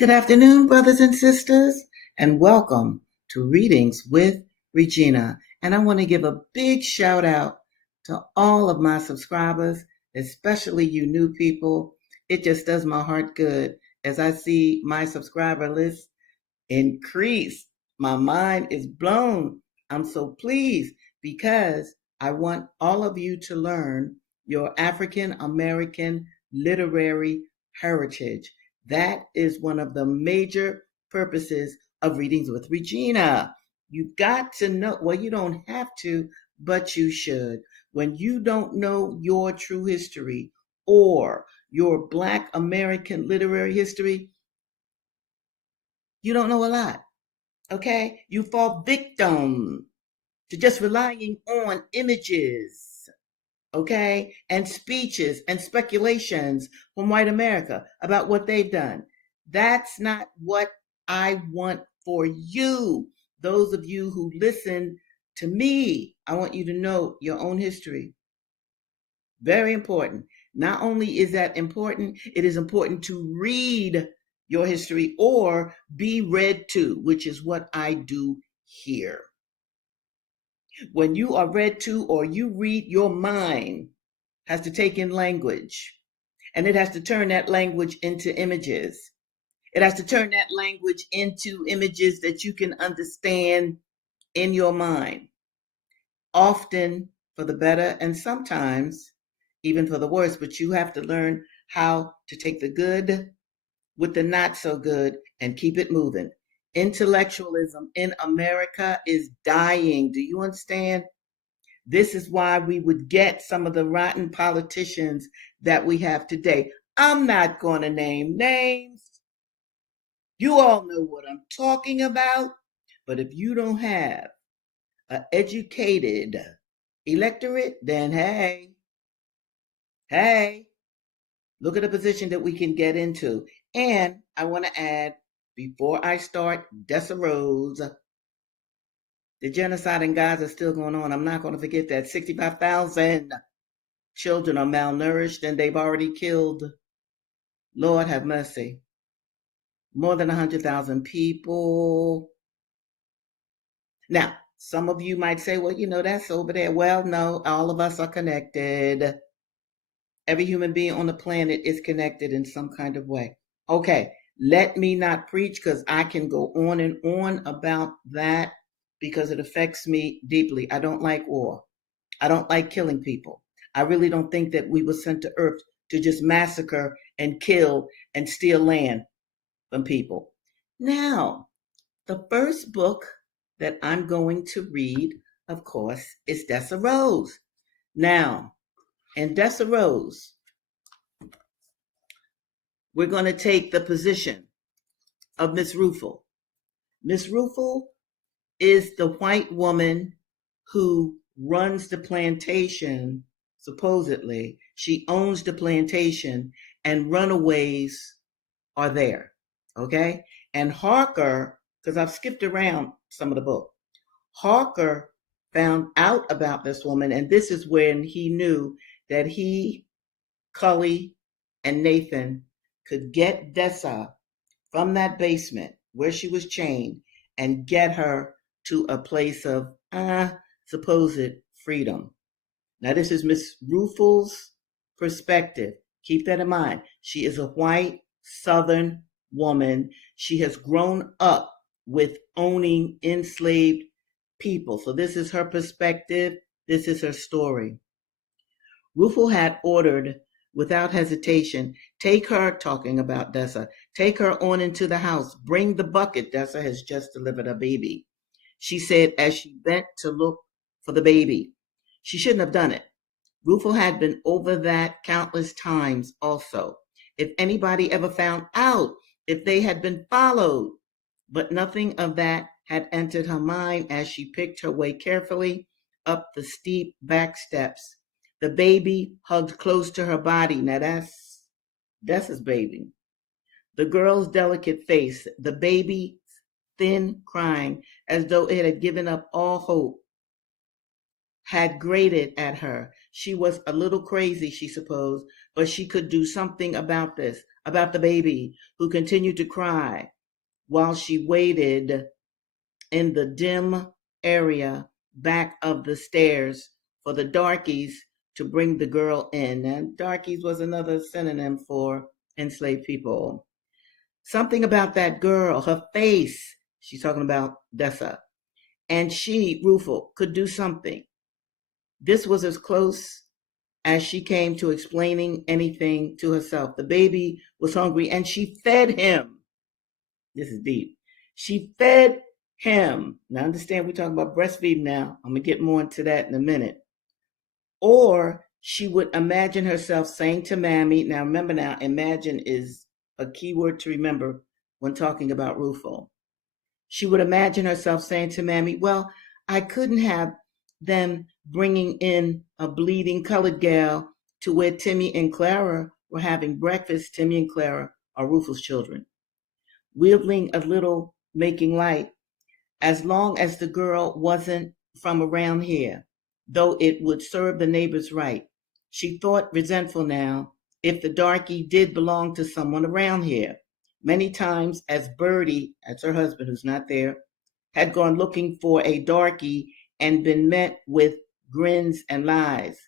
Good afternoon, brothers and sisters, and welcome to Readings with Regina. And I want to give a big shout out to all of my subscribers, especially you new people. It just does my heart good as I see my subscriber list increase. My mind is blown. I'm so pleased because I want all of you to learn your African American literary heritage. That is one of the major purposes of Readings with Regina. You've got to know, well, you don't have to, but you should. When you don't know your true history or your Black American literary history, you don't know a lot. Okay? You fall victim to just relying on images, okay? And speeches and speculations from white America about what they've done. That's not what I want for you. Those of you who listen to me, I want you to know your own history. Very important. Not only is that important, it is important to read your history or be read to, which is what I do here. When you are read to or you read, your mind has to take in language, and it has to turn that language into images. It has to turn that language into images that you can understand in your mind, often for the better and sometimes even for the worse, but you have to learn how to take the good with the not so good and keep it moving. Intellectualism in America is dying. Do you understand? This is why we would get some of the rotten politicians that we have today. I'm not going to name names. You all know what I'm talking about. But if you don't have an educated electorate, then hey, look at the position that we can get into. And I want to add, before I start, Dessa Rose, the genocide in Gaza is still going on. I'm not going to forget that 65,000 children are malnourished and they've already killed, Lord have mercy, more than 100,000 people. Now, some of you might say, well, that's over there. Well, no, all of us are connected. Every human being on the planet is connected in some kind of way. Okay, let me not preach because I can go on and on about that because it affects me deeply. I don't like war. I don't like killing people. I really don't think that we were sent to earth to just massacre and kill and steal land from people. Now, the first book that I'm going to read, of course, is Dessa Rose. Now, in Dessa Rose, we're going to take the position of Miss Rufel. Miss Rufel is the white woman who runs the plantation, supposedly. She owns the plantation, and Runaways are there, okay? And Harker, because I've skipped around some of the book, Harker found out about this woman, and this is when he knew that he, Cully, and Nathan could get Dessa from that basement where she was chained and get her to a place of supposed freedom. Now, this is Miss Rufel's perspective. Keep that in mind. She is a white Southern woman. She has grown up with owning enslaved people. So this is her perspective. This is her story. Rufel had ordered without hesitation, take her, talking about Dessa, take her on into the house. Bring the bucket. Dessa has just delivered a baby, she said as she bent to look for the baby. She shouldn't have done it. Rufel had been over that countless times also. If anybody ever found out if they had been followed, but nothing of that had entered her mind as she picked her way carefully up the steep back steps. The baby hugged close to her body. Now that's Dessa's baby. The girl's delicate face, the baby thin crying as though it had given up all hope, had grated at her. She was a little crazy, she supposed, but she could do something about this. about the baby who continued to cry while she waited in the dim area back of the stairs for the darkies to bring the girl in. And darkies was another synonym for enslaved people. Something about that girl, her face, she's talking about Dessa, and she, Rufel, could do something. This was as close as she came to explaining anything to herself. The baby was hungry and she fed him. This is deep. She fed him. Now, understand, we're talking about breastfeeding now. I'm going to get more into that in a minute. Or she would imagine herself saying to Mammy, now remember now, imagine is a key word to remember when talking about Rufel. She would imagine herself saying to Mammy, well, I couldn't have them bringing in a bleeding colored gal to where Timmy and Clara were having breakfast. Timmy and Clara are Rufel's children. Wheedling a little, making light, as long as the girl wasn't from around here, though it would serve the neighbors right. She thought, resentful now, if the darky did belong to someone around here. Many times, as Birdie, that's her husband who's not there, had gone looking for a darky and been met with grins and lies.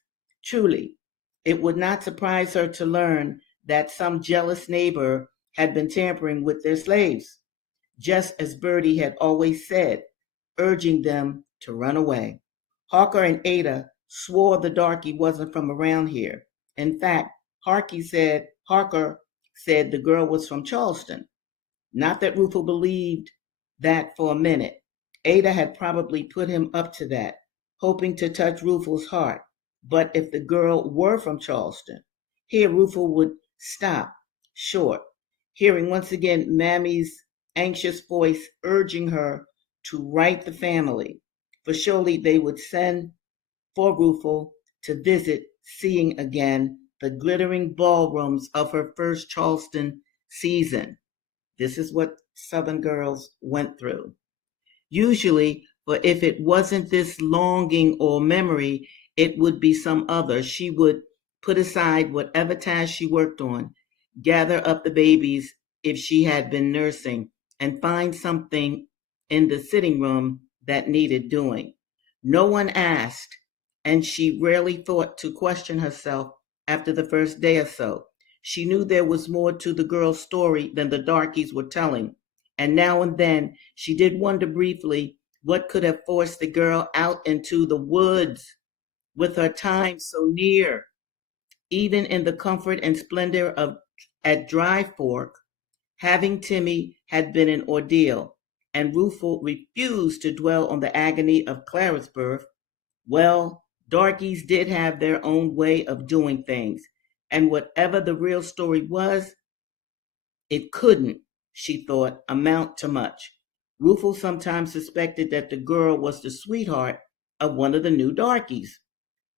Truly, it would not surprise her to learn that some jealous neighbor had been tampering with their slaves, just as Birdie had always said, urging them to run away. Harker and Ada swore the darky wasn't from around here. In fact, Harker said the girl was from Charleston. Not that Rufel believed that for a minute. Ada had probably put him up to that, hoping to touch Rufel's heart. But if the girl were from Charleston, here Rufel would stop short, hearing once again Mammy's anxious voice urging her to right the family, for surely they would send for Rufel to visit, seeing again the glittering ballrooms of her first Charleston season. This is what Southern girls went through. Usually, for if it wasn't this longing or memory, it would be some other. She would put aside whatever task she worked on, gather up the babies if she had been nursing, and find something in the sitting room that needed doing. No one asked, and she rarely thought to question herself after the first day or so. She knew there was more to the girl's story than the darkies were telling, and now and then she did wonder briefly what could have forced the girl out into the woods with her time so near. Even in the comfort and splendor of at Dry Fork, having Timmy had been an ordeal, and Rufel refused to dwell on the agony of Clara's birth. Well, darkies did have their own way of doing things, and whatever the real story was, it couldn't, she thought, amount to much. Rufel sometimes suspected that the girl was the sweetheart of one of the new darkies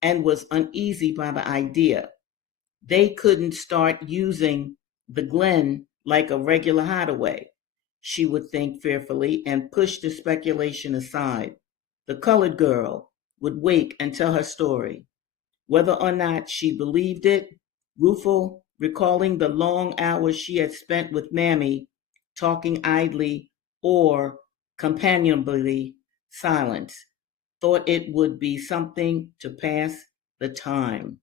and was uneasy by the idea. They couldn't start using the Glen like a regular hideaway, she would think fearfully, and push the speculation aside. The colored girl would wake and tell her story. Whether or not she believed it, Rufel, recalling the long hours she had spent with Mammy, talking idly or companionably silent, thought it would be something to pass the time.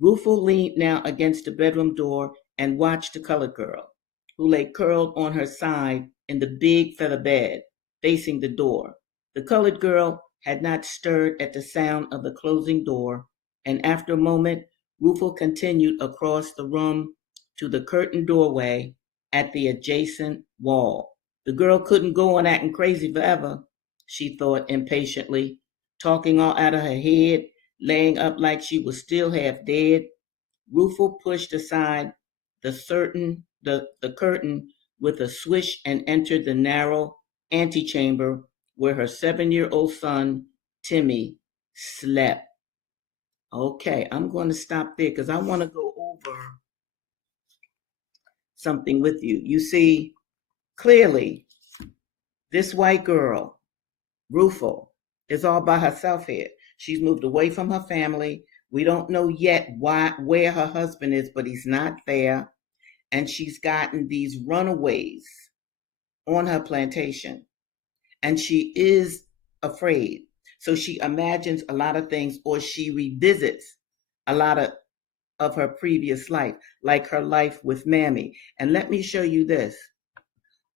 Rufel leaned now against the bedroom door and watched the colored girl, who lay curled on her side in the big feather bed, facing the door. The colored girl had not stirred at the sound of the closing door, and after a moment, Rufel continued across the room to the curtained doorway at the adjacent wall. The girl couldn't go on acting crazy forever, she thought impatiently, talking all out of her head, laying up like she was still half dead. Rufel pushed aside the curtain with a swish and entered the narrow antechamber where her 7-year-old son, Timmy, slept. Okay, I'm going to stop there because I want to go over something with you. You see, clearly, this white girl, Rufel, is all by herself here. She's moved away from her family. We don't know yet where her husband is, but he's not there. and she's gotten these runaways on her plantation, and she is afraid. So she imagines a lot of things, or she revisits a lot of her previous life, like her life with Mammy. And let me show you this.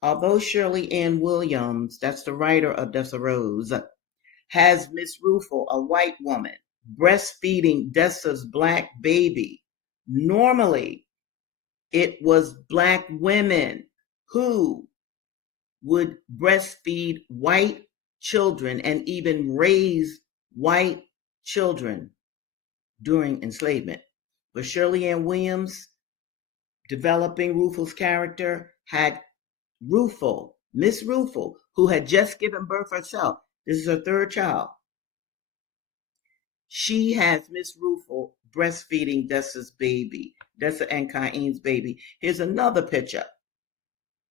Although Shirley Ann Williams, that's the writer of Dessa Rose, has Miss Rufel, a white woman, breastfeeding Dessa's black baby, normally it was black women who would breastfeed white children and even raise white children during enslavement. But Shirley Ann Williams, developing Rufel's character, had Rufel, Miss Rufel, who had just given birth herself. This is her third child. She has Miss Rufel breastfeeding Dessa's baby, Dessa and Cain's baby. Here's another picture.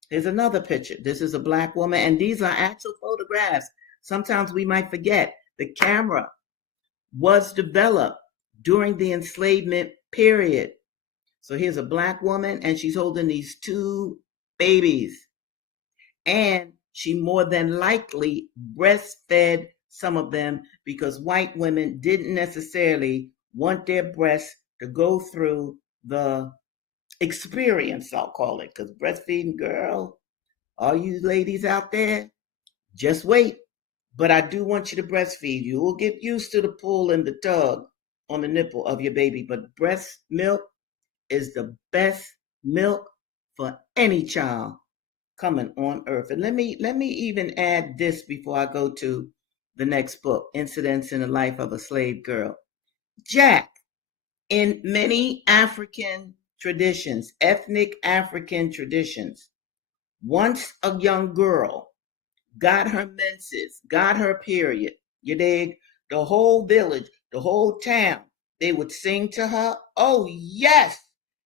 Here's another picture. This is a black woman, and these are actual photographs. Sometimes we might forget the camera was developed during the enslavement period. So here's a black woman, and she's holding these two babies. And she more than likely breastfed some of them because white women didn't necessarily want their breasts to go through the experience, I'll call it, because breastfeeding, girl, all you ladies out there, just wait. But I do want you to breastfeed. You will get used to the pull and the tug on the nipple of your baby. But breast milk is the best milk for any child coming on earth. And let me even add this before I go to the next book, Incidents in the Life of a Slave Girl. Jack, in many African traditions, ethnic African traditions, once a young girl got her menses, got her period, you dig? The whole village, the whole town, they would sing to her. Oh, yes.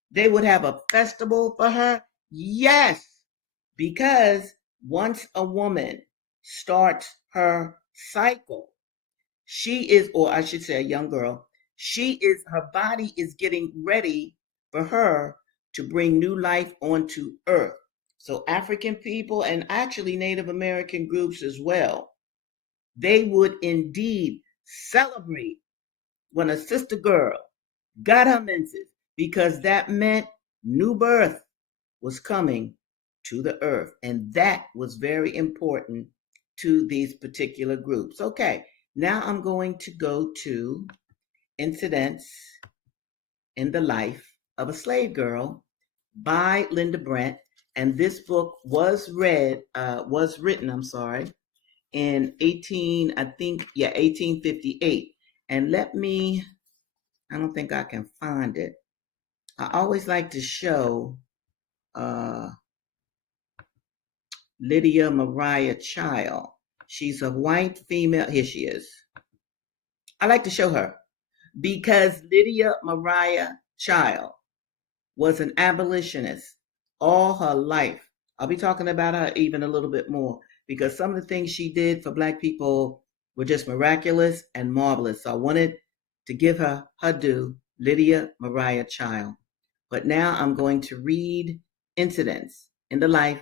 They would have a festival for her. Yes. Because once a woman starts her cycle, she is, or I should say a young girl, her body is getting ready for her to bring new life onto earth. So African people, and actually Native American groups as well, they would indeed celebrate when a sister girl got her menses, because that meant new birth was coming to the earth. And that was very important to these particular groups. Okay, now I'm going to go to Incidents in the Life of a Slave Girl by Linda Brent. And this book was written, in 1858. And I don't think I can find it. I always like to show Lydia Mariah Child. She's a white female. Here she is. I like to show her because Lydia Mariah Child was an abolitionist all her life. I'll be talking about her even a little bit more because some of the things she did for Black people were just miraculous and marvelous. So I wanted to give her her due, Lydia Mariah Child. But now I'm going to read Incidents in the Life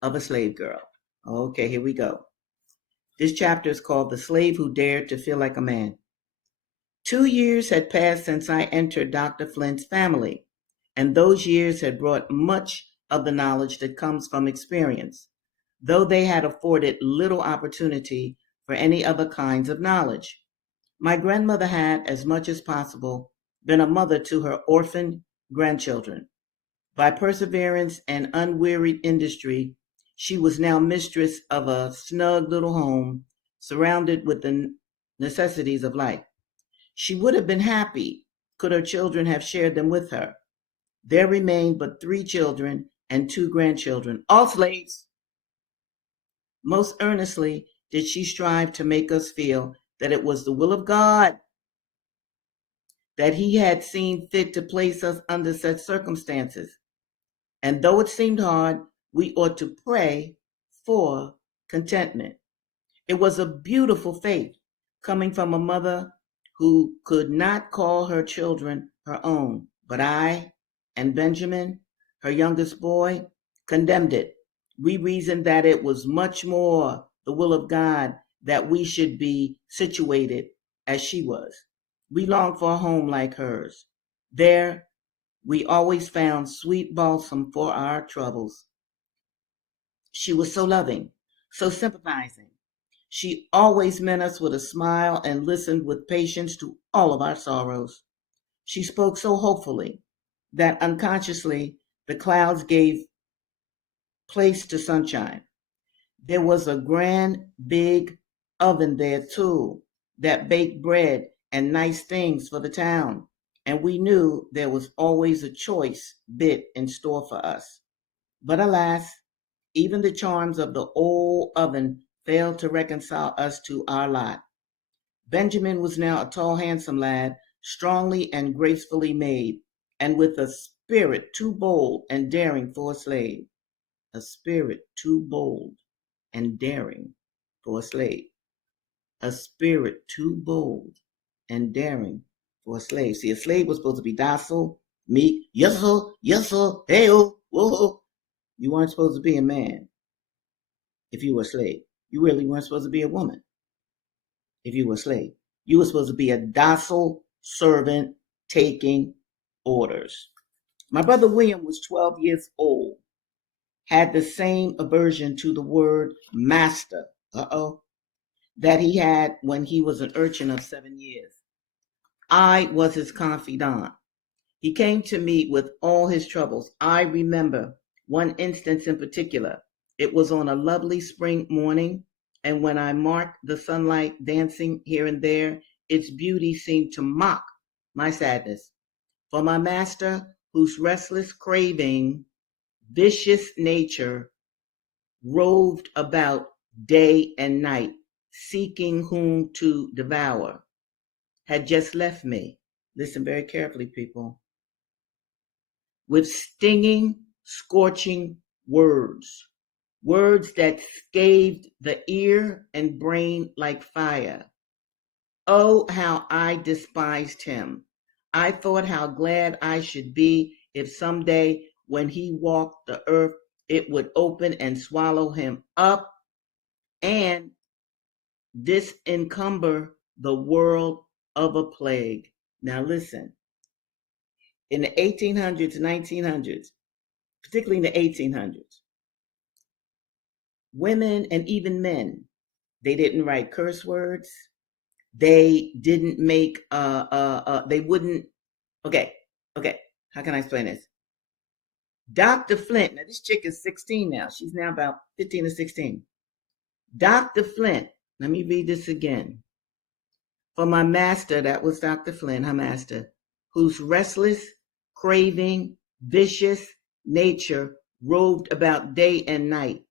of a Slave Girl. Okay, here we go. This chapter is called The Slave Who Dared to Feel Like a Man. 2 years had passed since I entered Dr. Flint's family, and those years had brought much of the knowledge that comes from experience, though they had afforded little opportunity for any other kinds of knowledge. My grandmother had, as much as possible, been a mother to her orphaned grandchildren. By perseverance and unwearied industry, she was now mistress of a snug little home surrounded with the necessities of life. She would have been happy could her children have shared them with her. There remained but 3 children and 2 grandchildren, all slaves. Most earnestly did she strive to make us feel that it was the will of God that He had seen fit to place us under such circumstances. And though it seemed hard, we ought to pray for contentment. It was a beautiful faith coming from a mother who could not call her children her own, but I and Benjamin, her youngest boy, condemned it. We reasoned that it was much more the will of God that we should be situated as she was. We longed for a home like hers. There, we always found sweet balsam for our troubles. She was so loving, so sympathizing. She always met us with a smile and listened with patience to all of our sorrows. She spoke so hopefully that unconsciously the clouds gave place to sunshine. There was a grand big oven there too that baked bread and nice things for the town, and we knew there was always a choice bit in store for us. But alas, even the charms of the old oven failed to reconcile us to our lot. Benjamin was now a tall, handsome lad, strongly and gracefully made, and with a spirit too bold and daring for a slave. A spirit too bold and daring for a slave. A spirit too bold and daring for a slave. See, a slave was supposed to be docile, meek, yes sir, hey whoa. You weren't supposed to be a man if you were a slave. You really weren't supposed to be a woman if you were a slave. You were supposed to be a docile servant taking orders. My brother William was 12 years old, had the same aversion to the word master, that he had when he was an urchin of 7 years. I was his confidant. He came to me with all his troubles. I remember one instance in particular. It was on a lovely spring morning, and when I marked the sunlight dancing here and there, its beauty seemed to mock my sadness. For my master, whose restless craving, vicious nature roved about day and night, seeking whom to devour, had just left me. Listen very carefully, people. With stinging, scorching words, words that scathed the ear and brain like fire. Oh, how I despised him. I thought how glad I should be if someday when he walked the earth, it would open and swallow him up and disencumber the world of a plague. Now listen, in the 1800s, 1900s, particularly in the 1800s, women and even men, they didn't write curse words. They didn't make, they wouldn't, okay, how can I explain this? Dr. Flint, now this chick is 16 now. She's now about 15 or 16. Dr. Flint, let me read this again. For my master, that was Dr. Flint, her master, whose restless, craving, vicious nature roved about day and night,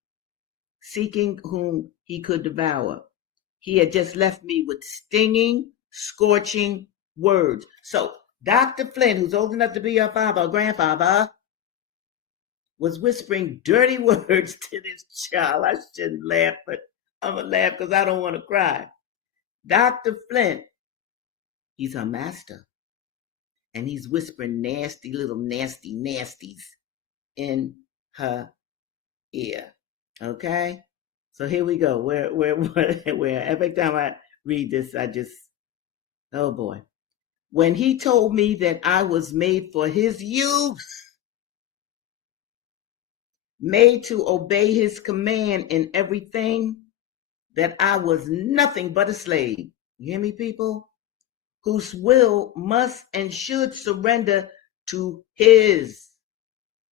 seeking whom he could devour. He had just left me with stinging, scorching words. So Dr. Flint, who's old enough to be your father or grandfather, was whispering dirty words to this child. I shouldn't laugh, but I'm going to laugh because I don't want to cry. Dr. Flint, he's her master. And he's whispering nasty little nasties in her ear. Okay? So here we go. Where every time I read this, I just, oh boy. When he told me that I was made for his use, made to obey his command in everything, that I was nothing but a slave. You hear me, people? Whose will must and should surrender to his.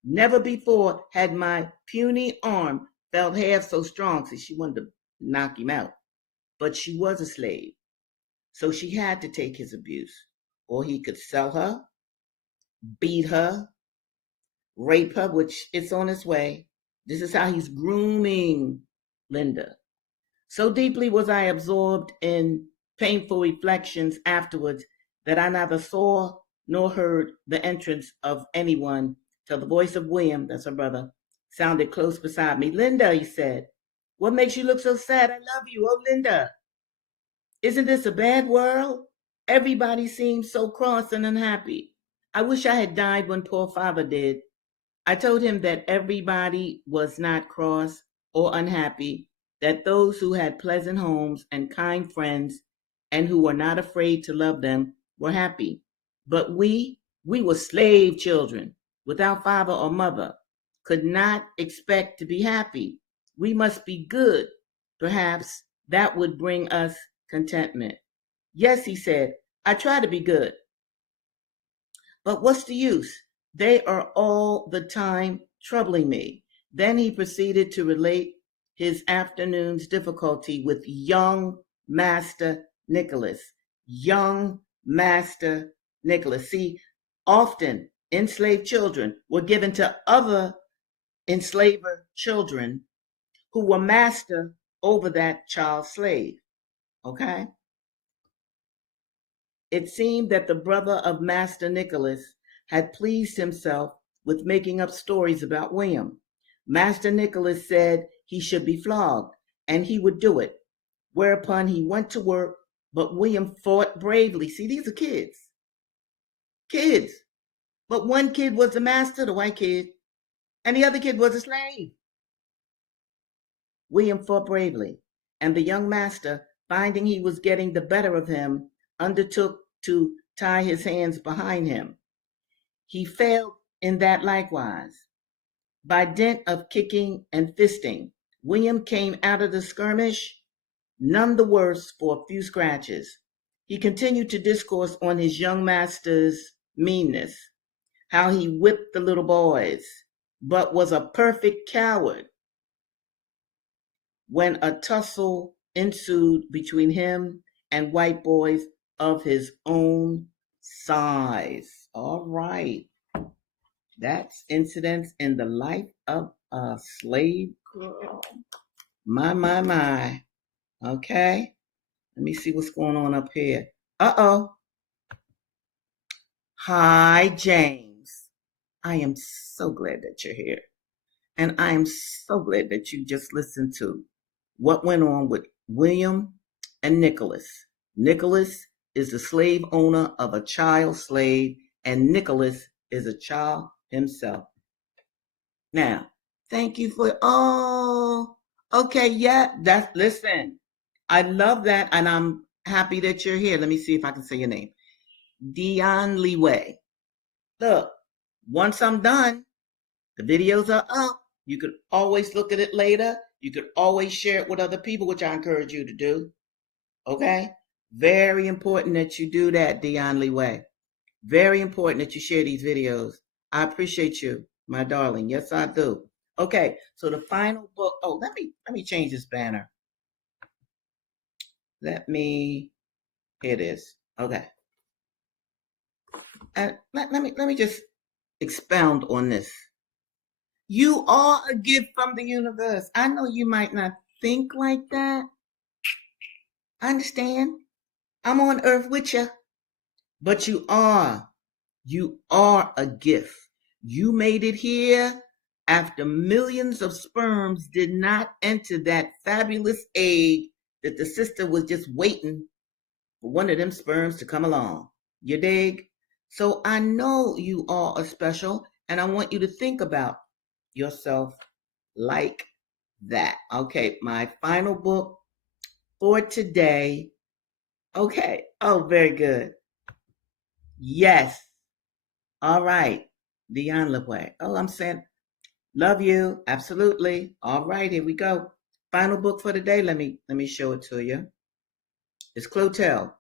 Never before had my puny arm felt half so strong. See, she wanted to knock him out. But she was a slave. So she had to take his abuse. Or he could sell her, beat her, rape her, which it's on its way. This is how he's grooming Linda. So deeply was I absorbed in painful reflections afterwards that I neither saw nor heard the entrance of anyone till the voice of William, that's her brother, sounded close beside me. Linda, he said, what makes you look so sad? I love you. Oh, Linda, isn't this a bad world? Everybody seems so cross and unhappy. I wish I had died when poor father did. I told him that everybody was not cross or unhappy, that those who had pleasant homes and kind friends and who were not afraid to love them were happy. But we were slave children without father or mother, could not expect to be happy. We must be good. Perhaps that would bring us contentment. Yes, he said, I try to be good. But what's the use? They are all the time troubling me. Then he proceeded to relate his afternoon's difficulty with young Master Nicholas. Young Master Nicholas. See, often enslaved children were given to other enslaver children who were master over that child slave. Okay? It seemed that the brother of Master Nicholas had pleased himself with making up stories about William. Master Nicholas said he should be flogged, and he would do it, whereupon he went to work, but William fought bravely. See, these are kids. Kids. But one kid was the master, the white kid, and the other kid was a slave. William fought bravely, and the young master, finding he was getting the better of him, undertook to tie his hands behind him. He failed in that likewise. By dint of kicking and fisting, William came out of the skirmish none the worse for a few scratches. He continued to discourse on his young master's meanness, how he whipped the little boys, but was a perfect coward when a tussle ensued between him and white boys of his own size. All right. That's incidents in the life of a slave girl. My. Okay. Let me see what's going on up here. Uh-oh. Hi, James. I am so glad that you're here. And I am so glad that you just listened to what went on with William and Nicholas. Nicholas is the slave owner of a child slave, and Nicholas is a child himself. Now, thank you for, oh, okay, yeah, listen, I love that, and I'm happy that you're here. Let me see if I can say your name. Dion Leeway. Look, once I'm done, the videos are up. You could always look at it later. You could always share it with other people, which I encourage you to do. Okay? Very important that you do that, Dion Leeway. Very important that you share these videos. I appreciate you, my darling. Yes, I do. Okay, so the final book. Oh, let me change this banner. Here it is. Okay. And let me just expound on this. You are a gift from the universe. I know you might not think like that. I understand. I'm on earth with you. But you are. You are a gift. You made it here after millions of sperms did not enter that fabulous egg that the sister was just waiting for one of them sperms to come along. You dig? So I know you all are special, and I want you to think about yourself like that. Okay, my final book for today. Okay. Oh, very good. Yes. All right. Dion LeWay. Oh, I'm saying love you. Absolutely. All right, here we go. Final book for the day. Let me show it to you. It's Clotel.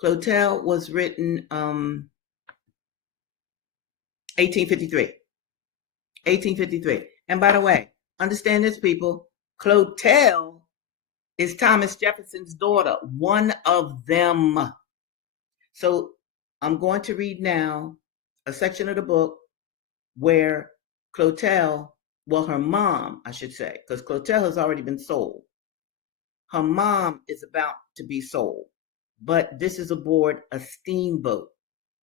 Clotel was written 1853. 1853. And by the way, understand this, people. Clotel is Thomas Jefferson's daughter, one of them. So I'm going to read now a section of the book where Clotel, well, her mom, I should say, because Clotel has already been sold. Her mom is about to be sold, but this is aboard a steamboat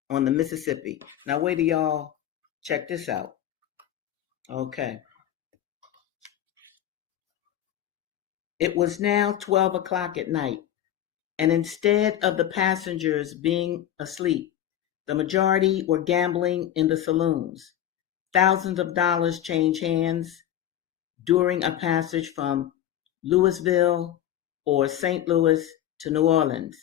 on the Mississippi. Now, wait till y'all check this out. Okay. It was now 12 o'clock at night, and instead of the passengers being asleep, the majority were gambling in the saloons. thousands of dollars change hands during a passage from Louisville or St. Louis to New Orleans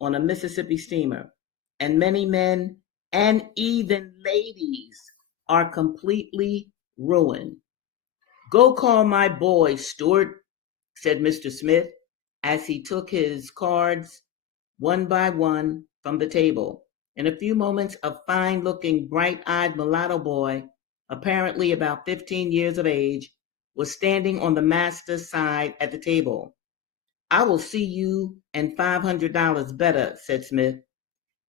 on a Mississippi steamer, and many men and even ladies are completely ruined. Go call my boy, Stuart, said Mr. Smith as he took his cards one by one from the table. In a few moments, a fine looking, bright eyed mulatto boy, apparently about 15 years of age, was standing on the master's side at the table. I will see you and $500 better, said Smith,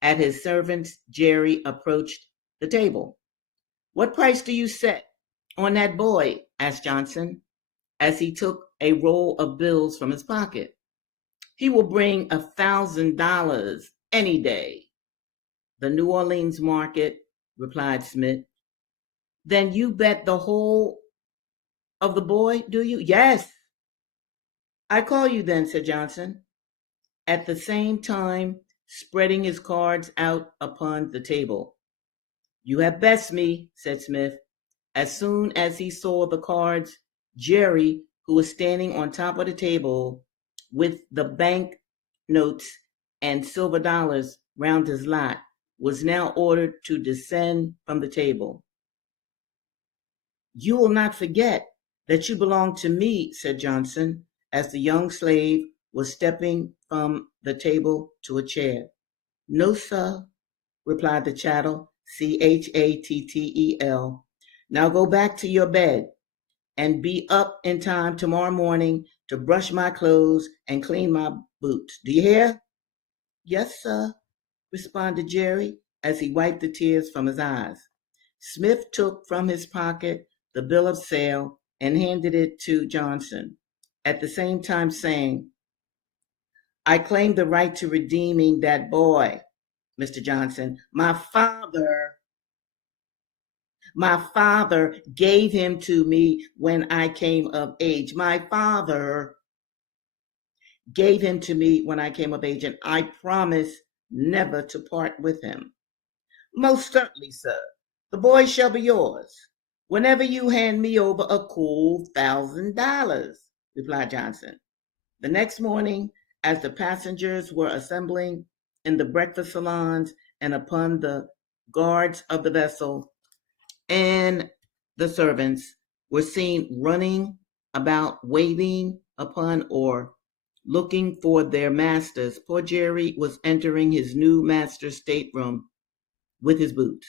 as his servant Jerry approached the table. What price do you set on that boy? Asked Johnson, as he took a roll of bills from his pocket. He will bring $1,000 any day. The New Orleans market, replied Smith. Then you bet the whole of the boy, do you? Yes. I call you then, said Johnson, at the same time spreading his cards out upon the table. You have best me, said Smith. As soon as he saw the cards, Jerry, who was standing on top of the table with the bank notes and silver dollars round his lot, was now ordered to descend from the table. You will not forget that you belong to me, said Johnson, as the young slave was stepping from the table to a chair. No, sir, replied the chattel, Chattel. Now go back to your bed and be up in time tomorrow morning to brush my clothes and clean my boots. Do you hear? Yes, sir, responded Jerry as he wiped the tears from his eyes. Smith took from his pocket the bill of sale and handed it to Johnson, at the same time saying, I claim the right to redeeming that boy, Mr. Johnson. My father gave him to me when I came of age. My father gave him to me when I came of age, and I promise never to part with him. Most certainly, sir. The boy shall be yours whenever you hand me over a cool $1,000, replied Johnson. The next morning, as the passengers were assembling in the breakfast salons and upon the guards of the vessel, and the servants were seen running about, waiting upon or looking for their masters, poor Jerry was entering his new master's stateroom with his boots.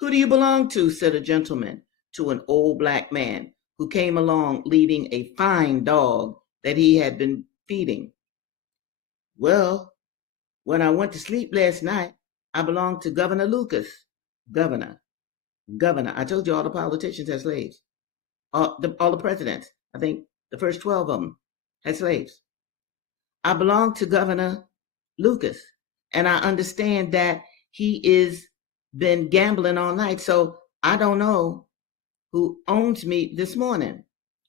Who do you belong to? Said a gentleman to an old black man who came along leading a fine dog that he had been feeding. Well, when I went to sleep last night, I belonged to Governor Lucas. Governor. I told you all the politicians had slaves. All the presidents. I think the first 12 of them had slaves. I belong to Governor Lucas, and I understand that he is been gambling all night, so I don't know who owns me this morning.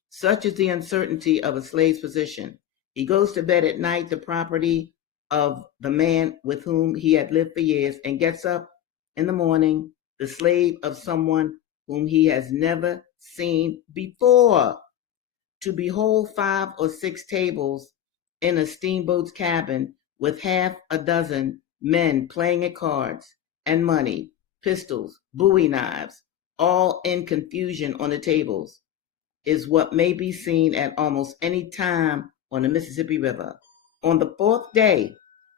Such is the uncertainty of a slave's position. He goes to bed at night, the property of the man with whom he had lived for years, and gets up in the morning, the slave of someone whom he has never seen before. To behold 5 or 6 tables in a steamboat's cabin with half a dozen men playing at cards and money, pistols, bowie knives, all in confusion on the tables, is what may be seen at almost any time on the Mississippi River. On the 4th day,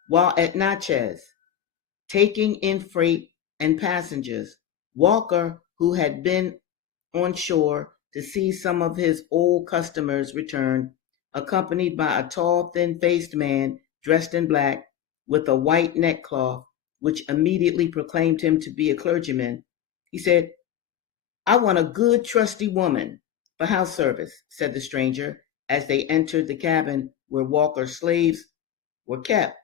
while at Natchez, taking in freight and passengers, Walker, who had been on shore to see some of his old customers return, accompanied by a tall, thin-faced man dressed in black with a white neckcloth, which immediately proclaimed him to be a clergyman. He said, I want a good, trusty woman for house service, said the stranger, as they entered the cabin where Walker's slaves were kept.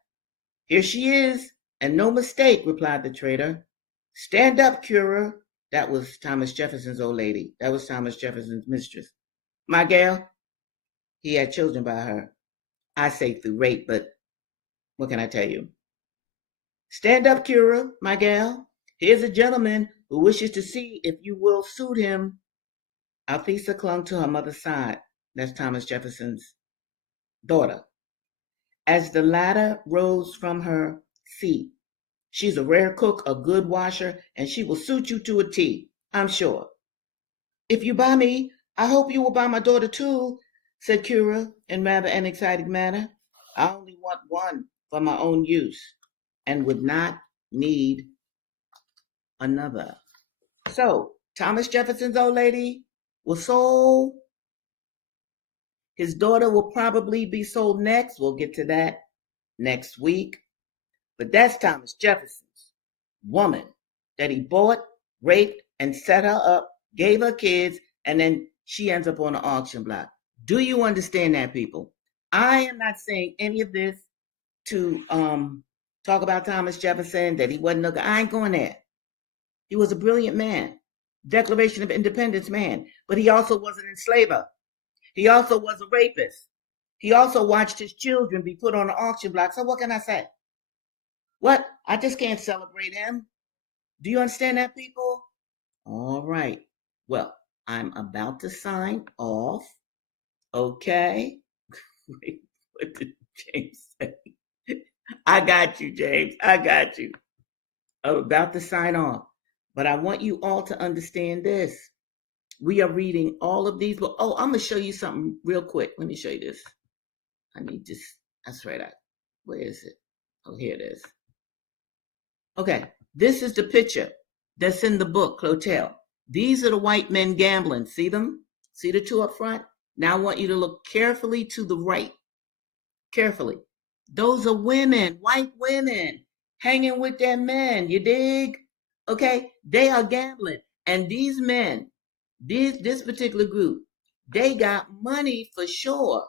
Here she is, and no mistake, replied the trader. Stand up, Currer. That was Thomas Jefferson's old lady. That was Thomas Jefferson's mistress. My gal, he had children by her. I say through rape, but what can I tell you? Stand up, Currer, my gal. Here's a gentleman who wishes to see if you will suit him. Althea clung to her mother's side. That's Thomas Jefferson's daughter. As the latter rose from her seat, she's a rare cook, a good washer, and she will suit you to a T, I'm sure. If you buy me, I hope you will buy my daughter too, said Cura in rather an excited manner. I only want one for my own use and would not need another. So, Thomas Jefferson's old lady was sold. His daughter will probably be sold next. We'll get to that next week. But that's Thomas Jefferson's woman that he bought, raped, and set her up, gave her kids, and then she ends up on an auction block. Do you understand that, people? I am not saying any of this to talk about Thomas Jefferson, that he wasn't a guy. I ain't going there. He was a brilliant man, Declaration of Independence man, but he also was an enslaver. He also was a rapist. He also watched his children be put on an auction block. So what can I say? What? I just can't celebrate him. Do you understand that, people? All right. Well, I'm about to sign off. Okay. Wait, what did James say? I got you, James. I got you. I'm about to sign off. But I want you all to understand this. We are reading all of these books. Oh, I'm going to show you something real quick. Let me show you this. I need this. That's right. Where is it? Oh, here it is. Okay. This is the picture that's in the book, Clotel. These are the white men gambling. See them? See the two up front? Now I want you to look carefully to the right. Carefully. Those are women, white women, hanging with their men. You dig? Okay? They are gambling. And these men, this particular group, they got money for sure.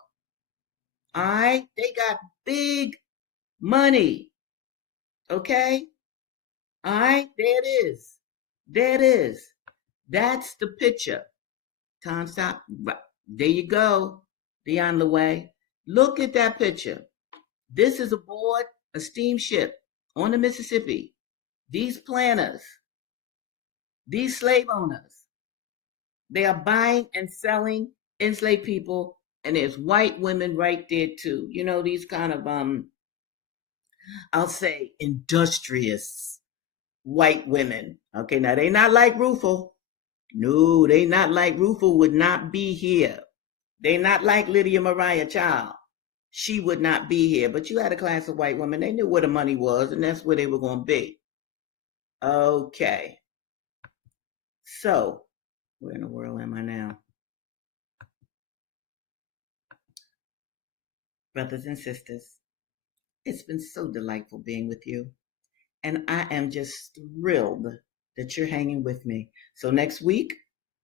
All right? They got big money. Okay? All right? There it is. There it is. That's the picture. Time stop. There you go. Beyond the way. Look at that picture. This is aboard a steamship on the Mississippi. These planters, these slave owners, they are buying and selling enslaved people, and there's white women right there too. You know, these kind of I'll say industrious white women. Okay, now they not like Rufel. No, they not like Rufel would not be here. They not like Lydia Mariah Child. She would not be here. But you had a class of white women. They knew where the money was, and that's where they were going to be. Okay. So, where in the world am I now? Brothers and sisters, it's been so delightful being with you. And I am just thrilled that you're hanging with me. So next week,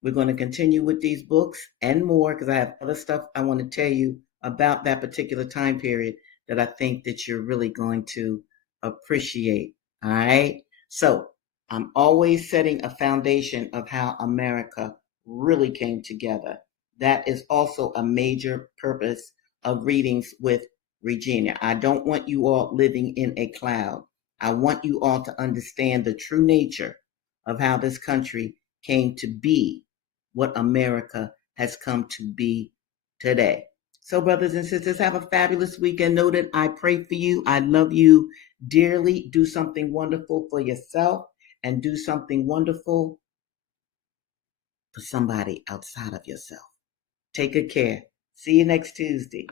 we're going to continue with these books and more, because I have other stuff I want to tell you about that particular time period that I think that you're really going to appreciate. All right. So I'm always setting a foundation of how America really came together. That is also a major purpose of Readings with Regina. I don't want you all living in a cloud. I want you all to understand the true nature of how this country came to be what America has come to be today. So, brothers and sisters, have a fabulous weekend. Know that I pray for you. I love you dearly. Do something wonderful for yourself and do something wonderful for somebody outside of yourself. Take good care. See you next Tuesday.